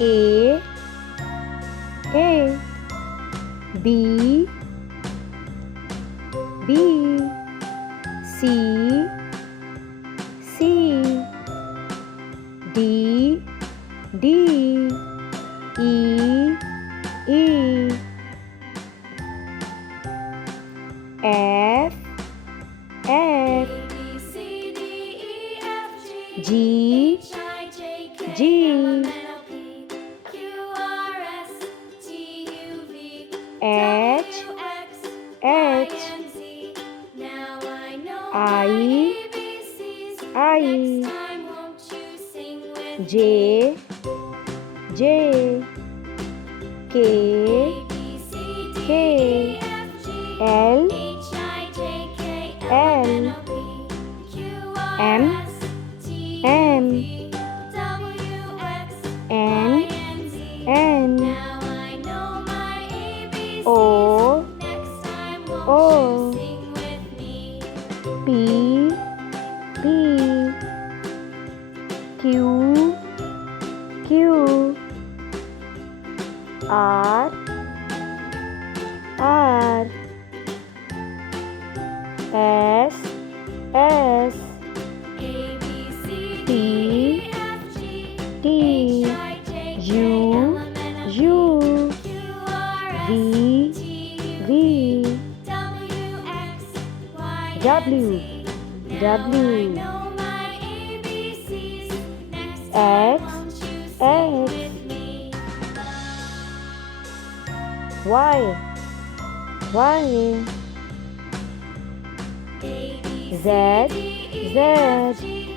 A B C D E F G H I J K L M N O P Q R S T U V W X Y Z